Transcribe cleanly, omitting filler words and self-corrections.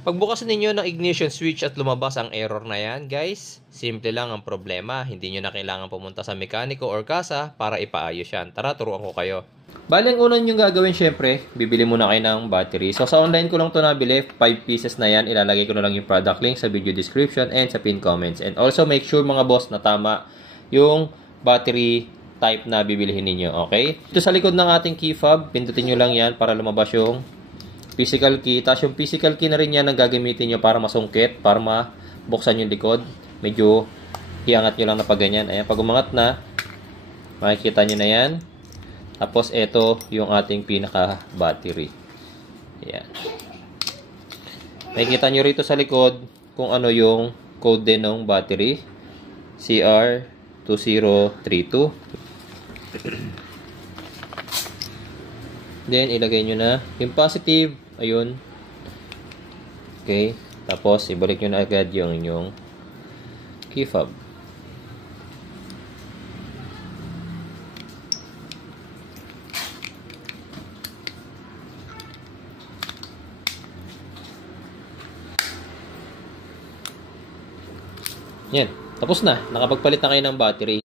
Pagbukas ninyo ng ignition switch at lumabas ang error na yan, guys, simple lang ang problema. Hindi nyo na kailangan pumunta sa mekaniko or kasa para ipaayos yan. Tara, turuan ko kayo. Bali, ang unang nyo gagawin, syempre, bibili muna kayo ng battery. So, sa online ko lang ito nabili, 5 pieces na yan. Ilalagay ko na lang yung product link sa video description and sa pin comments. And also, make sure mga boss na tama yung battery type na bibilihin ninyo, okay? Ito sa likod ng ating key fob, pindutin nyo lang yan para lumabas yung physical key. Tapos yung physical key na rin yan ang gagamitin nyo para masungkit, para mabuksan yung likod. Medyo iangat nyo lang na pag ganyan. Ayan, pag umangat na, makikita nyo na yan. Tapos ito yung ating pinaka battery. Ayan. Makikita nyo rito sa likod kung ano yung code din ng battery. CR2032. Then, ilagay nyo na yung positive. Ayun. Okay. Tapos, ibalik nyo na agad yung inyong key fob. Yan. Tapos na. Nakapagpalit na kayo ng battery.